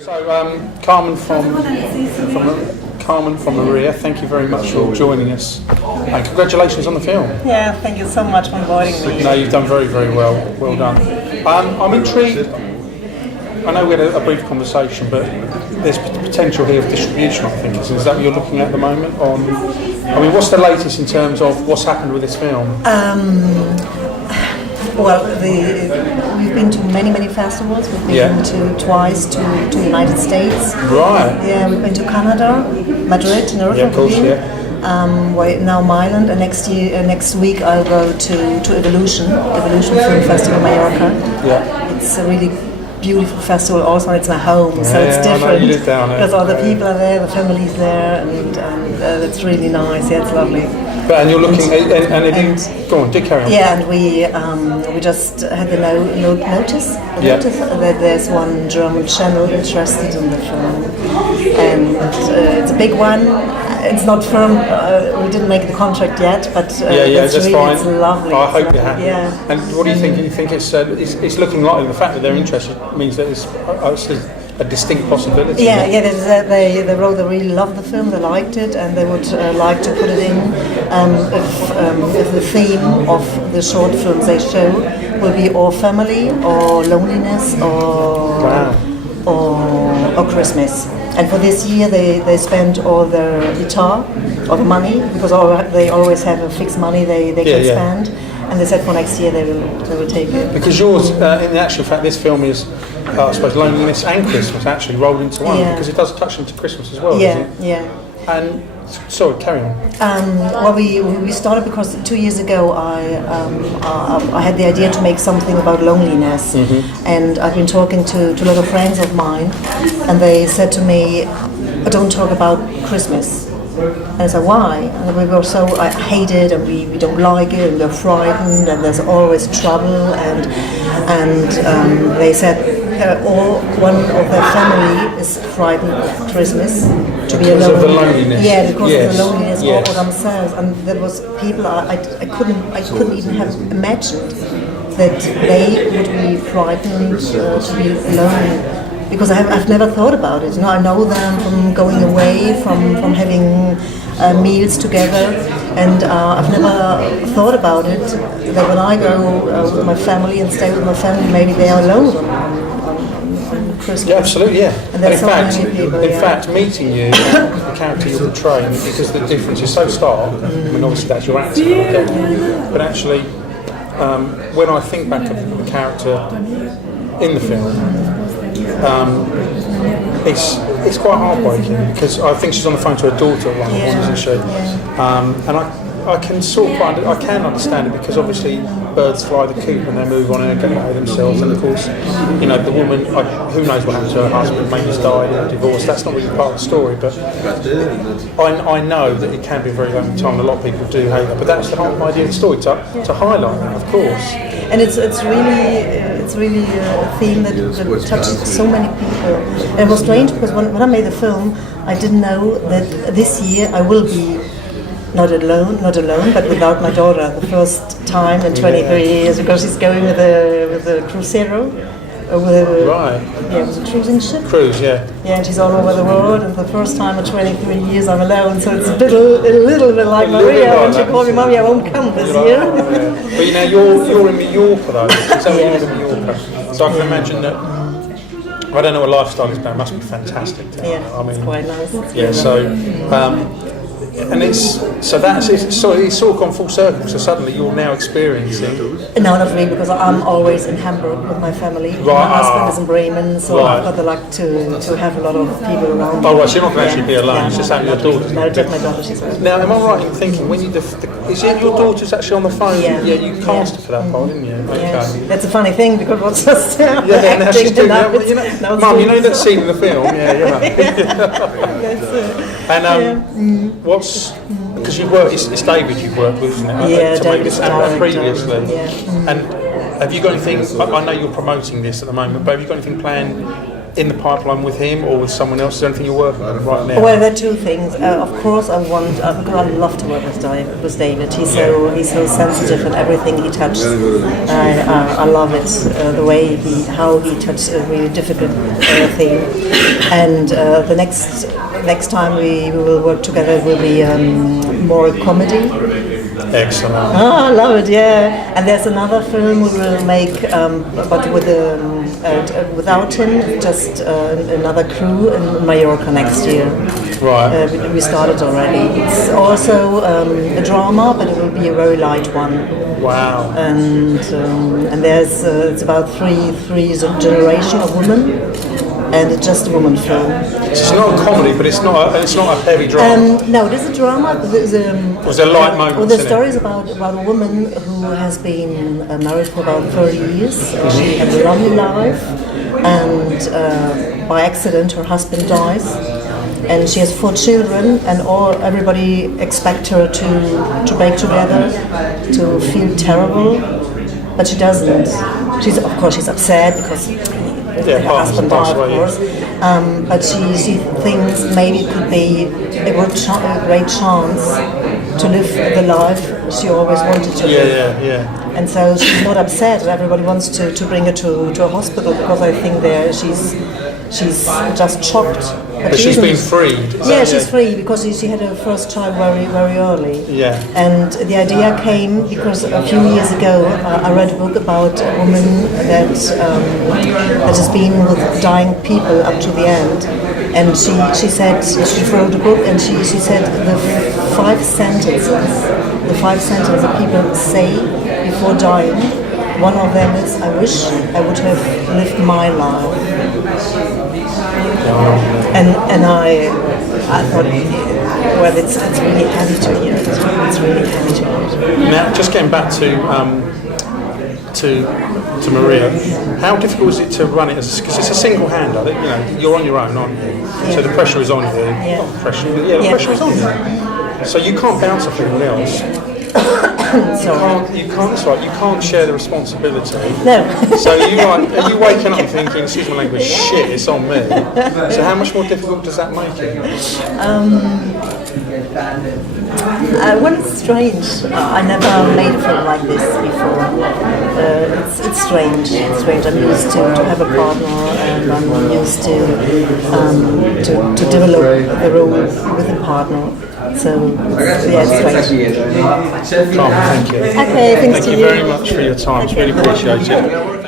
So, Carmen from Maria, thank you very much for joining us, and congratulations on the film. Yeah, thank you so much for inviting me. No, you've done very, very well. Well done. I'm intrigued. I know we had a brief conversation, but there's potential here of distribution, I think. Is that what you're looking at the moment? What's the latest in terms of what's happened with this film? We've been to many festivals. We've been twice to the United States. Right. Yeah, we've been to Canada, Madrid, North of course, now Milan, and next week I'll go to Evolution Film Festival, Mallorca. Yeah. It's a really beautiful festival. Also, it's my home, so it's different. I know you live down there. Because all the people are there, the family's there, and it's really nice. Yeah, it's lovely. And you're looking, go on, do carry on. Yeah, and we just had the notice that there's one German channel interested in the film, and it's a big one. It's not firm. We didn't make the contract yet, but that's really, fine. It's lovely. I hope you're happy. Yeah. And what do you think? Do you think it's looking likely? The fact that they're interested means that it's a distinct possibility. Yeah. They wrote they really loved the film. They liked it, and they would like to put it in if the theme of the short films they show will be or family or loneliness or Christmas. And for this year, they spent all their guitar, all the money, because they always have a fixed money they can spend. And they said for next year they will take it. Because yours, in actual fact, this film is, I suppose, loneliness and Christmas actually rolled into one, because it does touch into Christmas as well, doesn't it? Yeah. And sorry, carry on. We started because 2 years ago I had the idea to make something about loneliness, and I've been talking to a lot of friends of mine, and they said to me, "Don't talk about Christmas." And I said, "Why?" And I hate it, and we don't like it, and we're frightened, and there's always trouble, and they said one of their family is frightened of Christmas to be alone. Because of the loneliness. Yeah, because of the loneliness for themselves, and there was people I couldn't even have imagined that they would be frightened to be alone. Because I've never thought about it. I know them from going away, from having meals together, and I've never thought about it that when I go with my family and stay with my family, maybe they are alone on Christmas. Yeah, absolutely, yeah. And in fact, meeting you, the character you're portraying, because the difference is so stark. I mean, obviously that's your acting, but actually, when I think back of the character in the film. It's quite heartbreaking because I think she's on the phone to her daughter at one point, isn't she? And I can I can understand it because obviously birds fly the coop and they move on and get away themselves. And of course, the woman, who knows what happened to her husband? Maybe he's died or divorced. That's not really part of the story, but I know that it can be a very long time. A lot of people do hate that, but that's the whole idea of the story to highlight that, of course. And it's really a theme that touches so many people. And it was strange because when I made the film, I didn't know that this year I will be not alone, but without my daughter, the first time in 23 years, because she's going with a crucero. With a cruising ship. Yeah, and she's all over the world, and the first time in 23 years I'm alone, so it's a little bit like Maria when she called me, "Mommy, I won't come this year." But you're in Mallorca though, so you're in Mallorca. So I can imagine that, I don't know what lifestyle is, but it must be fantastic. It's quite nice. Yeah, and it's sort of gone full circle. So suddenly you're now experiencing. No, not really, because I'm always in Hamburg with my family. Right. My husband is in Bremen, so I've got the luck to have a lot of people around. Oh, right. So you're not going to actually be alone. It's just having your daughter. No, just my daughter. She's with me. Now, am I right in thinking when you is it your daughter's actually on the phone? Yeah. You cast her for that part, didn't you? Okay. Yeah. That's a funny thing because what's just now she's doing that. Mum, you know that scene in the film? And what's because you work? It's David you've worked with, isn't it? To make this and previously. Yeah. And have you got anything? I know you're promoting this at the moment, but have you got anything planned in the pipeline with him or with someone else? Is there anything you're working on right now? Well, there are two things. Of course, I love to work with David. He's so sensitive and everything he touches. I love it, the way how he touches a really difficult thing. And the next time we will work together, it will be more comedy. Excellent. Oh, I love it, yeah. And there's another film we will make, but without him, just another crew in Mallorca next year. Right. We started already. It's also a drama, but it will be a very light one. Wow. And there's it's about three generation of women. And it's just a woman film. It's not a comedy, but it's not a heavy drama. No, there's a drama. There's a light moment. Well, the story is about a woman who has been married for about 30 years. And she had a lovely life, and by accident her husband dies, and she has 4 children, and everybody expects her to break together, to feel terrible, but she doesn't. She's upset because her husband died, of course. But she thinks maybe it could be a great chance to live the life she always wanted to live. Yeah. And so she's not upset. Everybody wants to bring her to a hospital because I think she's just shocked. But she's been freed. Yeah, she's free because she had her first child very, very early. Yeah. And the idea came because a few years ago I read a book about a woman that has been with dying people up to the end. And she said, she wrote a book and she said the 5 sentences that people say before dying, one of them is, I wish I would have lived my life. And I thought, well, it's really heavy to hear. It's really heavy to hear. Now, just getting back to Maria, how difficult is it to run it? Because it's a single hander. You're on your own, aren't you? Yeah. So the pressure is on you. Yeah. Not the pressure, but the pressure is on you. So you can't bounce off anyone else. You can't share the responsibility. No. So are you waking up thinking, excuse my language, shit, it's on me? So how much more difficult does that make it? Well, it's strange. I never made a film like this before. It's strange. It's strange. I'm used to have a partner, and I'm used to develop the role with a partner. So yeah, it's strange. Carmen, thank you. Okay, thanks Thank you very much for your time. It's really appreciated.